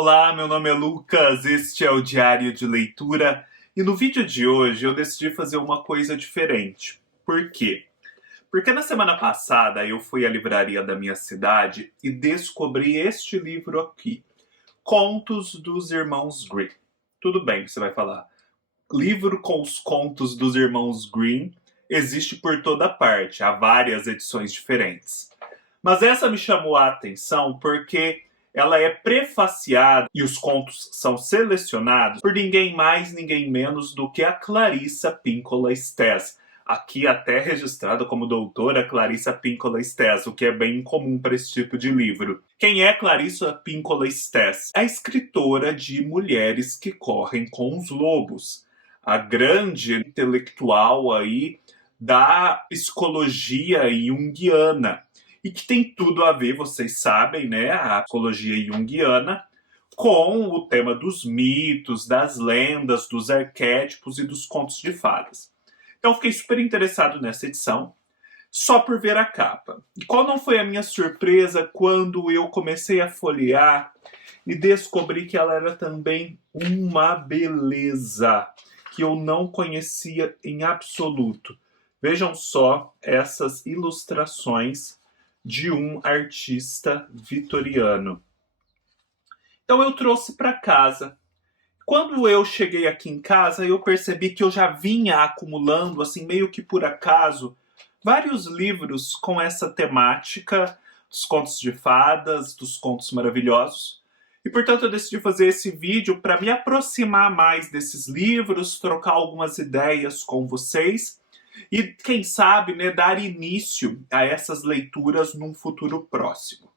Olá, meu nome é Lucas, este é o Diário de Leitura e no vídeo de hoje eu decidi fazer uma coisa diferente. Por quê? Porque na semana passada eu fui à livraria da minha cidade e descobri este livro aqui, Contos dos Irmãos Grimm. Tudo bem, você vai falar. Livro com os contos dos Irmãos Grimm existe por toda parte, há várias edições diferentes. Mas essa me chamou a atenção porque ela é prefaciada e os contos são selecionados por ninguém mais, ninguém menos do que a Clarissa Pinkola Estés. Aqui até registrada como doutora Clarissa Pinkola Estés, o que é bem incomum para esse tipo de livro. Quem é Clarissa Pinkola Estés? É a escritora de Mulheres que Correm com os Lobos. A grande intelectual aí da psicologia junguiana. E que tem tudo a ver, vocês sabem, né, a psicologia junguiana, com o tema dos mitos, das lendas, dos arquétipos e dos contos de fadas. Então fiquei super interessado nessa edição, só por ver a capa. E qual não foi a minha surpresa quando eu comecei a folhear e descobri que ela era também uma beleza, que eu não conhecia em absoluto. Vejam só essas ilustrações de um artista vitoriano. Então eu trouxe para casa. Quando eu cheguei aqui em casa, eu percebi que eu já vinha acumulando, assim, meio que por acaso, vários livros com essa temática dos contos de fadas, dos contos maravilhosos. E, portanto, eu decidi fazer esse vídeo para me aproximar mais desses livros, trocar algumas ideias com vocês e, quem sabe, né, dar início a essas leituras num futuro próximo.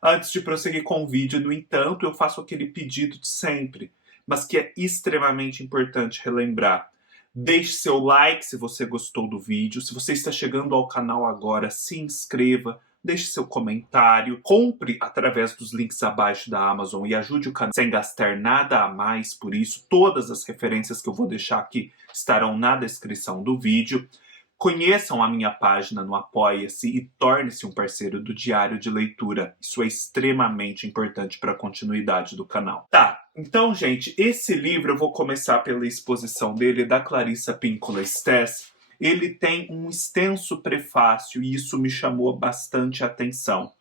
Antes de prosseguir com o vídeo, no entanto, eu faço aquele pedido de sempre, mas que é extremamente importante relembrar. Deixe seu like se você gostou do vídeo. Se você está chegando ao canal agora, se inscreva, deixe seu comentário, compre através dos links abaixo da Amazon e ajude o canal sem gastar nada a mais por isso. Todas as referências que eu vou deixar aqui estarão na descrição do vídeo. Conheçam a minha página no Apoia-se e torne-se um parceiro do Diário de Leitura. Isso é extremamente importante para a continuidade do canal. Tá, então, gente, esse livro eu vou começar pela exposição dele, da Clarissa Pinkola Estés. Ele tem um extenso prefácio e isso me chamou bastante atenção.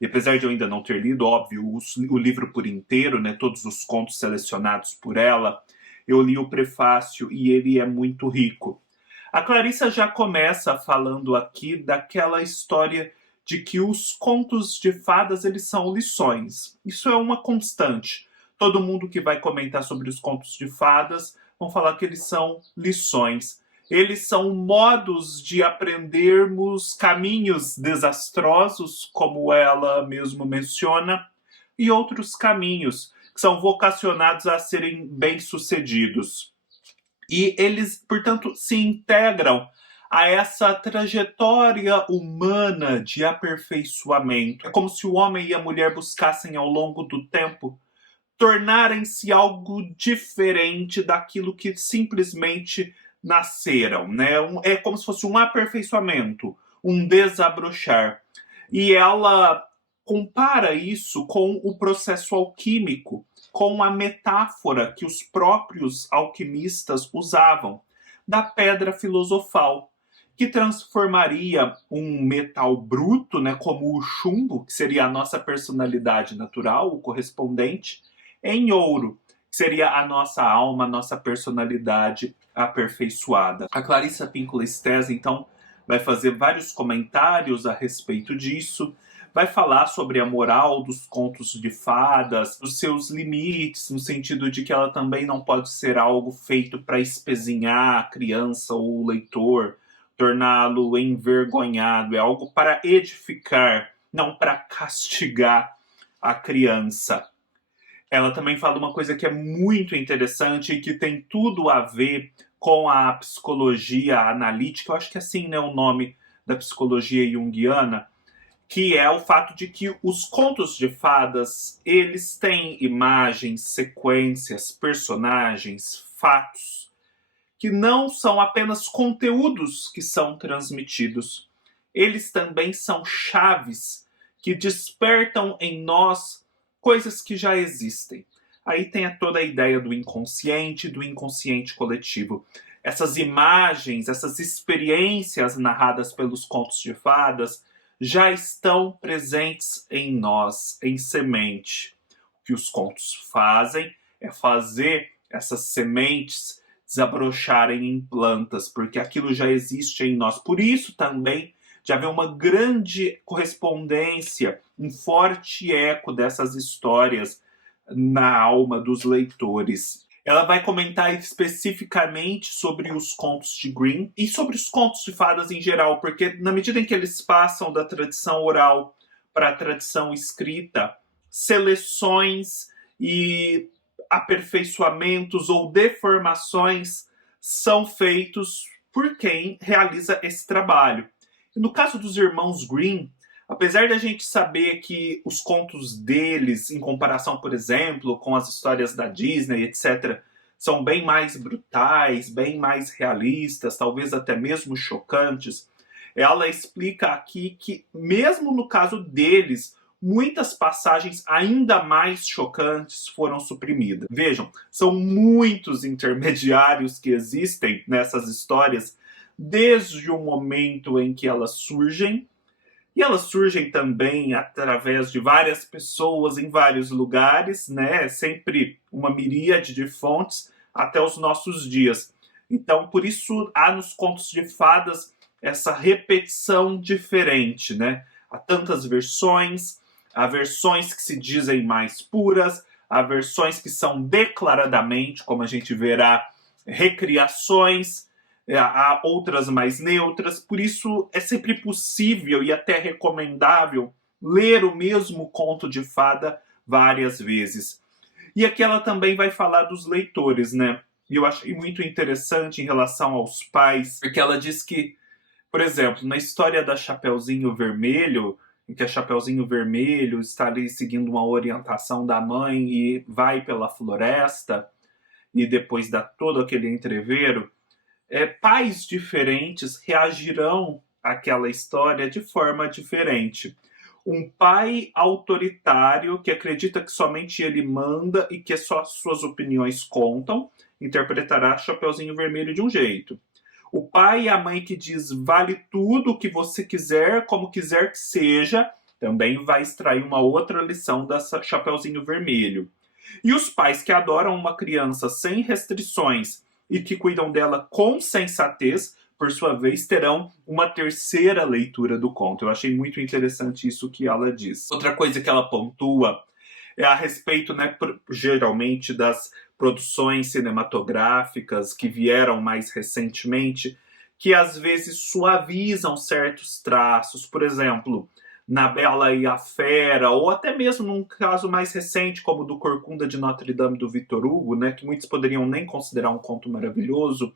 E apesar de eu ainda não ter lido, óbvio, o livro por inteiro, né, todos os contos selecionados por ela, eu li o prefácio e ele é muito rico. A Clarissa já começa falando aqui daquela história de que os contos de fadas eles são lições. Isso é uma constante. Todo mundo que vai comentar sobre os contos de fadas vão falar que eles são lições. Eles são modos de aprendermos caminhos desastrosos, como ela mesmo menciona, e outros caminhos que são vocacionados a serem bem-sucedidos. E eles, portanto, se integram a essa trajetória humana de aperfeiçoamento. É como se o homem e a mulher buscassem ao longo do tempo tornarem-se algo diferente daquilo que simplesmente nasceram, né? É como se fosse um aperfeiçoamento, um desabrochar. E ela compara isso com o processo alquímico, com a metáfora que os próprios alquimistas usavam da pedra filosofal, que transformaria um metal bruto, né, como o chumbo, que seria a nossa personalidade natural, o correspondente, em ouro, que seria a nossa alma, a nossa personalidade aperfeiçoada. A Clarissa Pinkola Estés, então, vai fazer vários comentários a respeito disso, vai falar sobre a moral dos contos de fadas, os seus limites, no sentido de que ela também não pode ser algo feito para espezinhar a criança ou o leitor, torná-lo envergonhado. É algo para edificar, não para castigar a criança. Ela também fala uma coisa que é muito interessante e que tem tudo a ver com a psicologia analítica. Eu acho que é assim, né, o nome da psicologia junguiana, que é o fato de que os contos de fadas, eles têm imagens, sequências, personagens, fatos, que não são apenas conteúdos que são transmitidos. Eles também são chaves que despertam em nós coisas que já existem. Aí tem toda a ideia do inconsciente coletivo. Essas imagens, essas experiências narradas pelos contos de fadas já estão presentes em nós, em semente. O que os contos fazem é fazer essas sementes desabrocharem em plantas, porque aquilo já existe em nós. Por isso também já vê uma grande correspondência, um forte eco dessas histórias na alma dos leitores. Ela vai comentar especificamente sobre os contos de Grimm e sobre os contos de fadas em geral, porque na medida em que eles passam da tradição oral para a tradição escrita, seleções e aperfeiçoamentos ou deformações são feitos por quem realiza esse trabalho. No caso dos irmãos Grimm, apesar da gente saber que os contos deles, em comparação, por exemplo, com as histórias da Disney, etc., são bem mais brutais, bem mais realistas, talvez até mesmo chocantes, ela explica aqui que, mesmo no caso deles, muitas passagens ainda mais chocantes foram suprimidas. Vejam, são muitos intermediários que existem nessas histórias desde o momento em que elas surgem, e elas surgem também através de várias pessoas em vários lugares, né? Sempre uma miríade de fontes até os nossos dias. Então, por isso há nos contos de fadas essa repetição diferente, né? Há tantas versões, há versões que se dizem mais puras, há versões que são declaradamente, como a gente verá, recriações, há outras mais neutras, por isso é sempre possível e até recomendável ler o mesmo conto de fada várias vezes. E aqui ela também vai falar dos leitores, né? E eu achei muito interessante em relação aos pais, porque ela diz que, por exemplo, na história da Chapeuzinho Vermelho, em que a Chapeuzinho Vermelho está ali seguindo uma orientação da mãe e vai pela floresta, e depois dá todo aquele entrevero, pais diferentes reagirão àquela história de forma diferente. Um pai autoritário que acredita que somente ele manda e que só suas opiniões contam, interpretará Chapeuzinho Vermelho de um jeito. O pai e a mãe que diz vale tudo o que você quiser, como quiser que seja, também vai extrair uma outra lição da Chapeuzinho Vermelho. E os pais que adoram uma criança sem restrições e que cuidam dela com sensatez, por sua vez, terão uma terceira leitura do conto. Eu achei muito interessante isso que ela diz. Outra coisa que ela pontua é a respeito, né, geralmente, das produções cinematográficas que vieram mais recentemente, que às vezes suavizam certos traços. Por exemplo, na Bela e a Fera, ou até mesmo num caso mais recente, como o do Corcunda de Notre Dame do Victor Hugo, né, que muitos poderiam nem considerar um conto maravilhoso,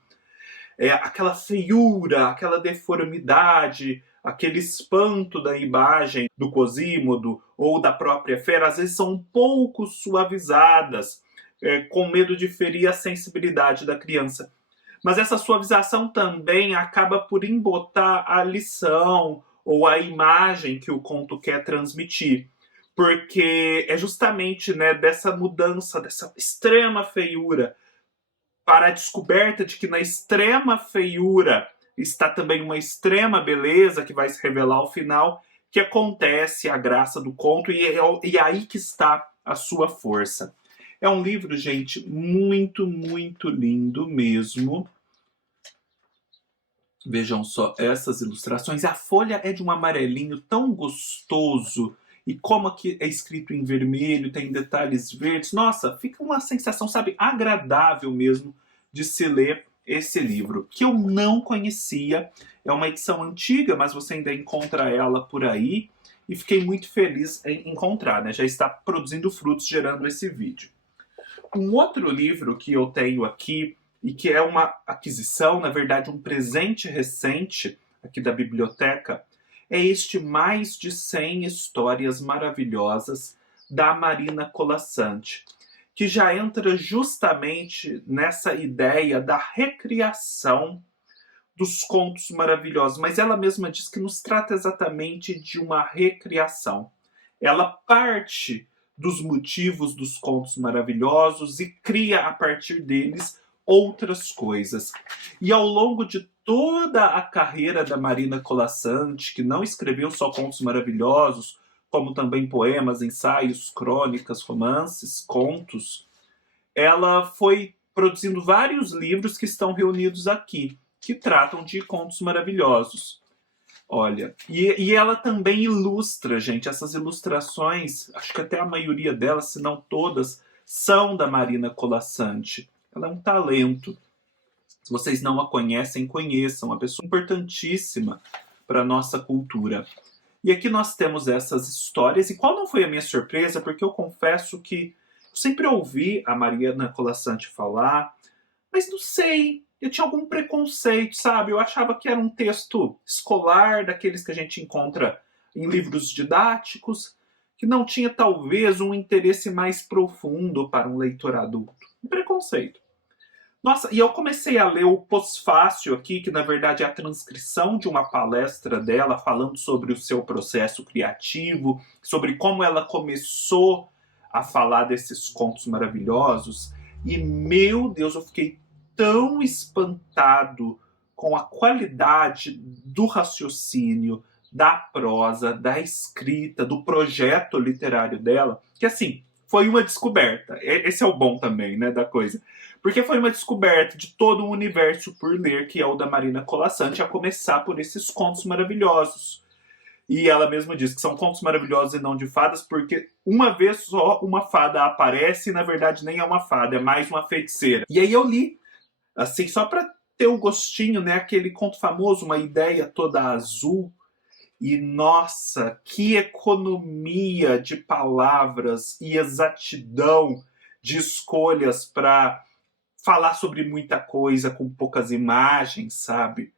aquela feiura, aquela deformidade, aquele espanto da imagem do Quasímodo ou da própria fera, às vezes são um pouco suavizadas, com medo de ferir a sensibilidade da criança. Mas essa suavização também acaba por embotar a lição ou a imagem que o conto quer transmitir. Porque é justamente, né, dessa mudança, dessa extrema feiura, para a descoberta de que na extrema feiura está também uma extrema beleza que vai se revelar ao final, que acontece a graça do conto, e é aí que está a sua força. É um livro, gente, muito, muito lindo mesmo. Vejam só essas ilustrações. A folha é de um amarelinho tão gostoso. E como aqui é escrito em vermelho, tem detalhes verdes. Nossa, fica uma sensação, sabe, agradável mesmo de se ler esse livro. Que eu não conhecia. É uma edição antiga, mas você ainda encontra ela por aí. E fiquei muito feliz em encontrar, né? Já está produzindo frutos gerando esse vídeo. Um outro livro que eu tenho aqui, e que é uma aquisição, na verdade um presente recente aqui da biblioteca, é este Mais de 100 Histórias Maravilhosas, da Marina Colasanti, que já entra justamente nessa ideia da recriação dos contos maravilhosos, mas ela mesma diz que nos trata exatamente de uma recriação. Ela parte dos motivos dos contos maravilhosos e cria a partir deles outras coisas. E ao longo de toda a carreira da Marina Colasanti, que não escreveu só contos maravilhosos, como também poemas, ensaios, crônicas, romances, contos, ela foi produzindo vários livros que estão reunidos aqui, que tratam de contos maravilhosos. Olha, e ela também ilustra, gente. Essas ilustrações, acho que até a maioria delas, se não todas, são da Marina Colasanti. Ela é um talento. Se vocês não a conhecem, conheçam. Uma pessoa importantíssima para a nossa cultura. E aqui nós temos essas histórias. E qual não foi a minha surpresa? Porque eu confesso que eu sempre ouvi a Marina Colasanti falar, mas não sei, eu tinha algum preconceito, sabe? Eu achava que era um texto escolar, daqueles que a gente encontra em livros didáticos, que não tinha talvez um interesse mais profundo para um leitor adulto. Um preconceito. Nossa, e eu comecei a ler o pós-fácil aqui, que na verdade é a transcrição de uma palestra dela falando sobre o seu processo criativo, sobre como ela começou a falar desses contos maravilhosos. E, meu Deus, eu fiquei tão espantado com a qualidade do raciocínio, da prosa, da escrita, do projeto literário dela, que assim, foi uma descoberta. Esse é o bom também, né, da coisa. Porque foi uma descoberta de todo um universo por ler, que é o da Marina Colasanti, a começar por esses contos maravilhosos. E ela mesma diz que são contos maravilhosos e não de fadas, porque uma vez só uma fada aparece e na verdade nem é uma fada, é mais uma feiticeira. E aí eu li, assim, só para ter o gostinho, né, aquele conto famoso, Uma Ideia Toda Azul. E nossa, que economia de palavras e exatidão de escolhas para falar sobre muita coisa com poucas imagens, sabe?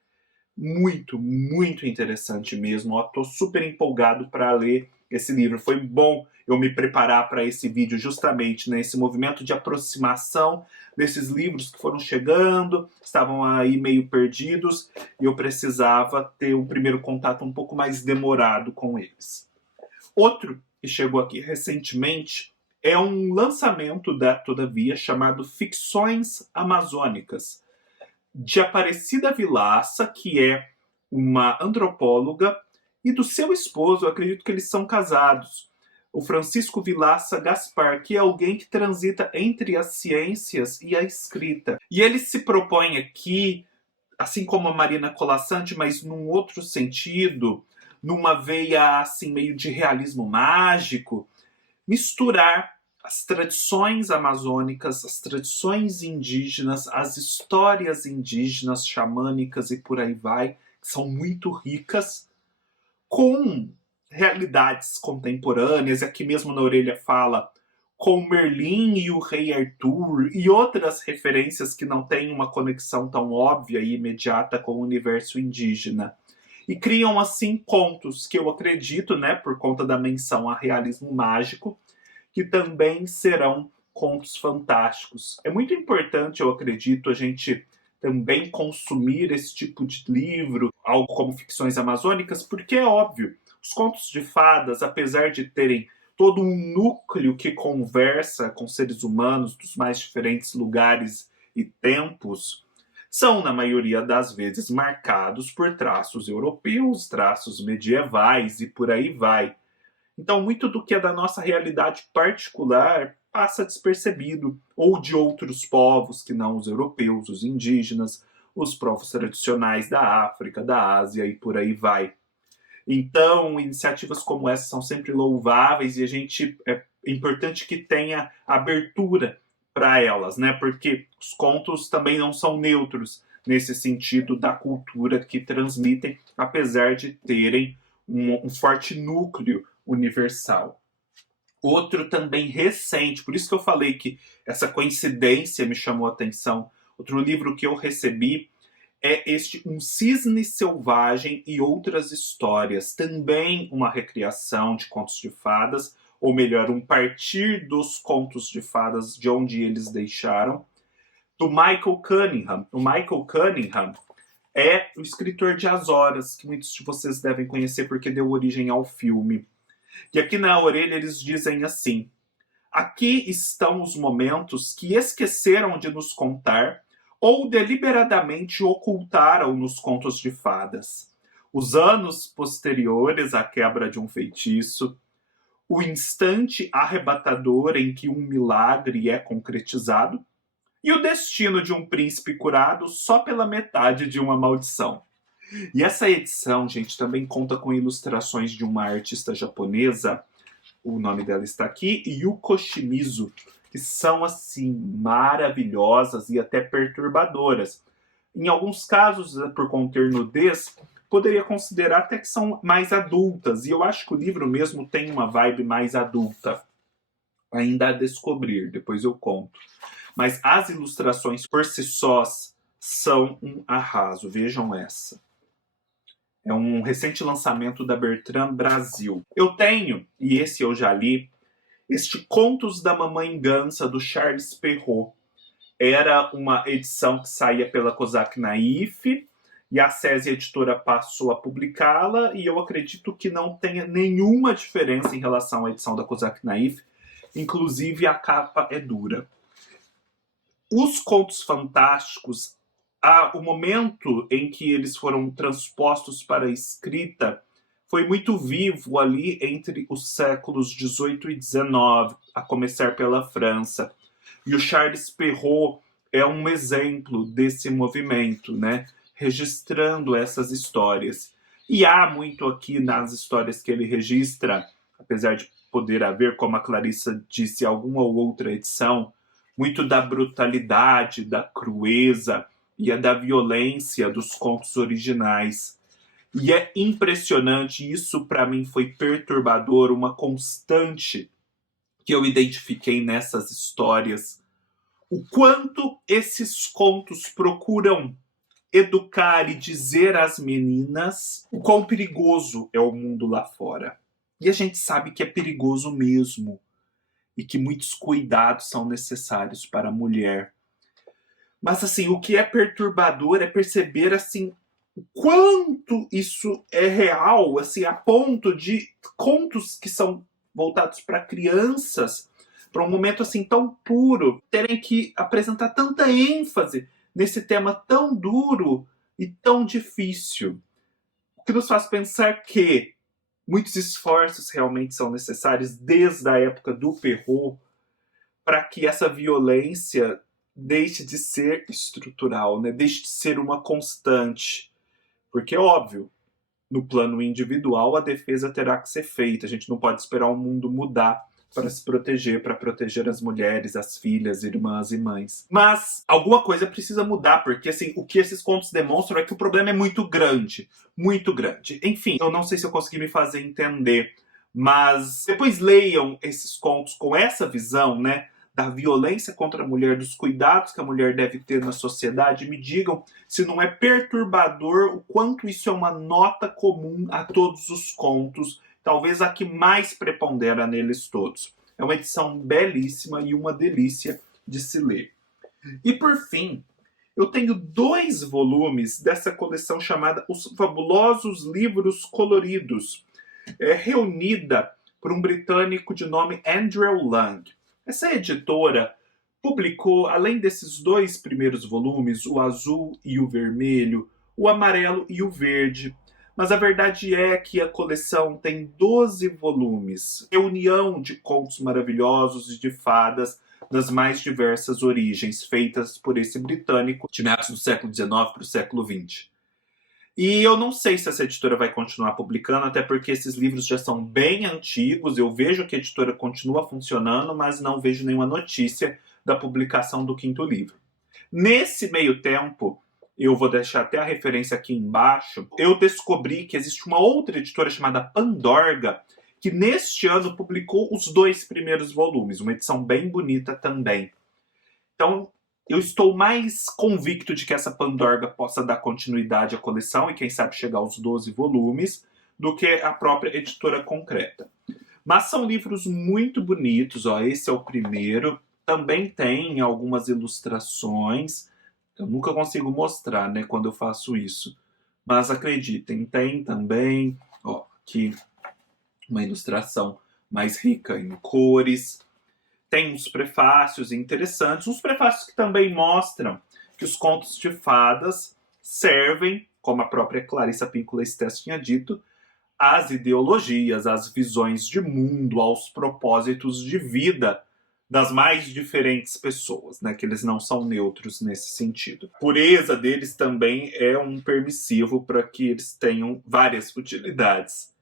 Muito, muito interessante mesmo. Estou super empolgado para ler esse livro. Foi bom eu me preparar para esse vídeo justamente nesse movimento de aproximação desses livros que foram chegando, estavam aí meio perdidos e eu precisava ter um primeiro contato um pouco mais demorado com eles. Outro que chegou aqui recentemente é um lançamento da Todavia chamado Ficções Amazônicas, de Aparecida Vilaça, que é uma antropóloga, e do seu esposo, eu acredito que eles são casados, o Francisco Vilaça Gaspar, que é alguém que transita entre as ciências e a escrita. E ele se propõe aqui, assim como a Marina Colasanti, mas num outro sentido, numa veia assim meio de realismo mágico, misturar as tradições amazônicas, as tradições indígenas, as histórias indígenas, xamânicas e por aí vai, que são muito ricas, com realidades contemporâneas. Aqui mesmo na orelha fala com Merlin e o Rei Arthur e outras referências que não têm uma conexão tão óbvia e imediata com o universo indígena. E criam assim contos que eu acredito, né, por conta da menção a realismo mágico, que também serão contos fantásticos. É muito importante, eu acredito, a gente também consumir esse tipo de livro, algo como Ficções Amazônicas, porque é óbvio, os contos de fadas, apesar de terem todo um núcleo que conversa com seres humanos dos mais diferentes lugares e tempos, são, na maioria das vezes, marcados por traços europeus, traços medievais e por aí vai. Então, muito do que é da nossa realidade particular passa despercebido, ou de outros povos que não os europeus, os indígenas, os povos tradicionais da África, da Ásia e por aí vai. Então, iniciativas como essa são sempre louváveis e é importante que tenha abertura para elas, né? Porque os contos também não são neutros nesse sentido da cultura que transmitem, apesar de terem um forte núcleo universal. Outro também recente, por isso que eu falei que essa coincidência me chamou a atenção. Outro livro que eu recebi é este Um Cisne Selvagem e Outras Histórias, também uma recriação de contos de fadas, ou melhor, um partir dos contos de fadas de onde eles deixaram, do Michael Cunningham. O Michael Cunningham é o escritor de As Horas, que muitos de vocês devem conhecer porque deu origem ao filme. E aqui na orelha eles dizem assim: Aqui estão os momentos que esqueceram de nos contar ou deliberadamente ocultaram nos contos de fadas. Os anos posteriores à quebra de um feitiço, o instante arrebatador em que um milagre é concretizado e o destino de um príncipe curado só pela metade de uma maldição. E essa edição, gente, também conta com ilustrações de uma artista japonesa, o nome dela está aqui, Yuko Shimizu, que são, assim, maravilhosas e até perturbadoras. Em alguns casos, por conter nudez, poderia considerar até que são mais adultas, e eu acho que o livro mesmo tem uma vibe mais adulta. Ainda a descobrir, depois eu conto. Mas as ilustrações por si sós são um arraso, vejam essa. É um recente lançamento da Bertrand Brasil. Eu tenho, e esse eu já li, este Contos da Mamãe Gansa, do Charles Perrault. Era uma edição que saía pela Cosac Naif, e a SESI Editora passou a publicá-la, e eu acredito que não tenha nenhuma diferença em relação à edição da Cosac Naif, inclusive a capa é dura. Os contos fantásticos, o momento em que eles foram transpostos para a escrita foi muito vivo ali entre os séculos XVIII e XIX, a começar pela França. E o Charles Perrault é um exemplo desse movimento, né? Registrando essas histórias. E há muito aqui nas histórias que ele registra, apesar de poder haver, como a Clarissa disse, alguma ou outra edição, muito da brutalidade, da crueza e da violência dos contos originais. E é impressionante, isso para mim foi perturbador, uma constante que eu identifiquei nessas histórias. O quanto esses contos procuram educar e dizer às meninas o quão perigoso é o mundo lá fora. E a gente sabe que é perigoso mesmo. E que muitos cuidados são necessários para a mulher. Mas, assim, o que é perturbador é perceber, assim, o quanto isso é real, assim, a ponto de contos que são voltados para crianças, para um momento, assim, tão puro, terem que apresentar tanta ênfase nesse tema tão duro e tão difícil. O que nos faz pensar que muitos esforços realmente são necessários desde a época do Perrault para que essa violência deixe de ser estrutural, né? Deixe de ser uma constante. Porque é óbvio, no plano individual a defesa terá que ser feita. A gente não pode esperar o mundo mudar para se proteger, para proteger as mulheres, as filhas, irmãs e mães. Mas alguma coisa precisa mudar, porque assim, o que esses contos demonstram é que o problema é muito grande. Muito grande. Enfim, eu não sei se eu consegui me fazer entender, mas depois leiam esses contos com essa visão, né? Da violência contra a mulher, dos cuidados que a mulher deve ter na sociedade, me digam se não é perturbador o quanto isso é uma nota comum a todos os contos, talvez a que mais prepondera neles todos. É uma edição belíssima e uma delícia de se ler. E por fim, eu tenho 2 volumes dessa coleção chamada Os Fabulosos Livros Coloridos, reunida por um britânico de nome Andrew Lang. Essa editora publicou, além desses 2 primeiros volumes, o azul e o vermelho, o amarelo e o verde. Mas a verdade é que a coleção tem 12 volumes, reunião de contos maravilhosos e de fadas das mais diversas origens, feitas por esse britânico de meados do século XIX para o século XX. E eu não sei se essa editora vai continuar publicando, até porque esses livros já são bem antigos. Eu vejo que a editora continua funcionando, mas não vejo nenhuma notícia da publicação do 5º livro. Nesse meio tempo, eu vou deixar até a referência aqui embaixo, eu descobri que existe uma outra editora chamada Pandorga, que neste ano publicou os 2 primeiros volumes, uma edição bem bonita também. Então, eu estou mais convicto de que essa Pandorga possa dar continuidade à coleção e quem sabe chegar aos 12 volumes do que a própria editora concreta. Mas são livros muito bonitos, ó, esse é o primeiro. Também tem algumas ilustrações. Eu nunca consigo mostrar, né, quando eu faço isso. Mas acreditem, tem também, ó, aqui uma ilustração mais rica em cores. Tem uns prefácios interessantes, uns prefácios que também mostram que os contos de fadas servem, como a própria Clarissa Pinkola Estés tinha dito, às ideologias, às visões de mundo, aos propósitos de vida das mais diferentes pessoas, né? Que eles não são neutros nesse sentido. A pureza deles também é um permissivo para que eles tenham várias utilidades.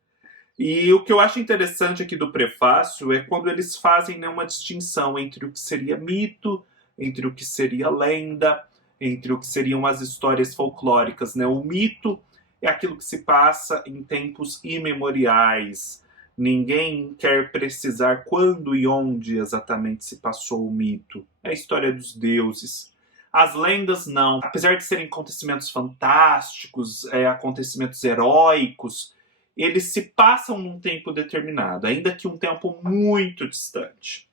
E o que eu acho interessante aqui do prefácio é quando eles fazem, né, uma distinção entre o que seria mito, entre o que seria lenda, entre o que seriam as histórias folclóricas, né? O mito é aquilo que se passa em tempos imemoriais. Ninguém quer precisar quando e onde exatamente se passou o mito. É a história dos deuses. As lendas não. Apesar de serem acontecimentos fantásticos, acontecimentos heróicos, eles se passam num tempo determinado, ainda que um tempo muito distante.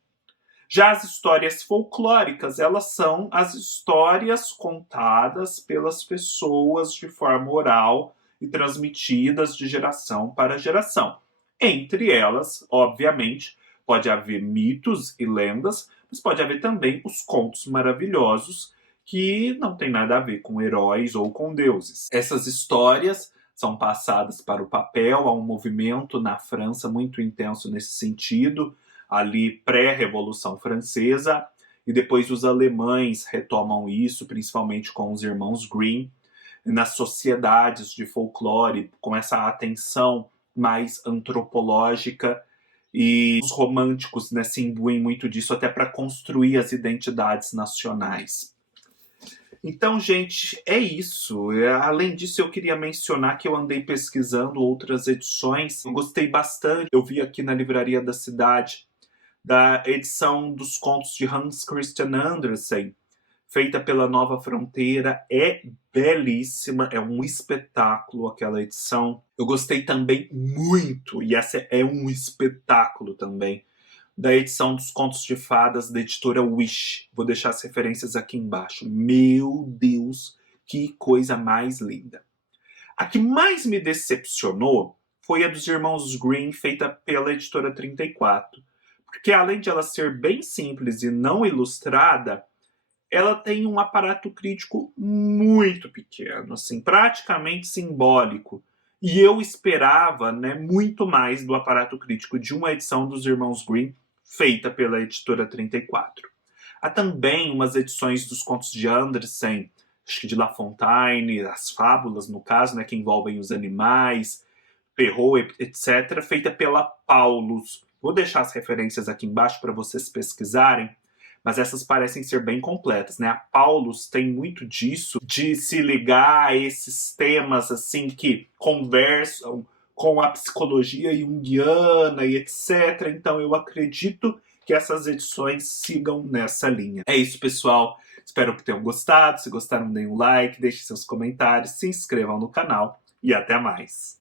Já as histórias folclóricas, elas são as histórias contadas pelas pessoas de forma oral e transmitidas de geração para geração. Entre elas, obviamente, pode haver mitos e lendas, mas pode haver também os contos maravilhosos que não tem nada a ver com heróis ou com deuses. Essas histórias são passadas para o papel, há um movimento na França muito intenso nesse sentido, ali pré-Revolução Francesa, e depois os alemães retomam isso, principalmente com os irmãos Grimm, nas sociedades de folclore, com essa atenção mais antropológica, e os românticos, né, se imbuem muito disso até para construir as identidades nacionais. Então, gente, é isso. Além disso, eu queria mencionar que eu andei pesquisando outras edições. Eu gostei bastante. Eu vi aqui na Livraria da Cidade da edição dos contos de Hans Christian Andersen, feita pela Nova Fronteira. É belíssima, é um espetáculo aquela edição. Eu gostei também muito, e essa é um espetáculo também, da edição dos Contos de Fadas da editora Wish. Vou deixar as referências aqui embaixo. Meu Deus, que coisa mais linda. A que mais me decepcionou foi a dos Irmãos Grimm, feita pela editora 34. Porque além de ela ser bem simples e não ilustrada, ela tem um aparato crítico muito pequeno, assim, praticamente simbólico. E eu esperava, né, muito mais do aparato crítico de uma edição dos Irmãos Grimm feita pela editora 34. Há também umas edições dos contos de Andersen, acho que de La Fontaine, as fábulas, no caso, né, que envolvem os animais, Perrault, etc., feita pela Paulus. Vou deixar as referências aqui embaixo para vocês pesquisarem, mas essas parecem ser bem completas, né? A Paulus tem muito disso, de se ligar a esses temas, assim, que conversam com a psicologia junguiana e etc. Então eu acredito que essas edições sigam nessa linha. É isso, pessoal. Espero que tenham gostado. Se gostaram, deem um like, deixem seus comentários, se inscrevam no canal e até mais.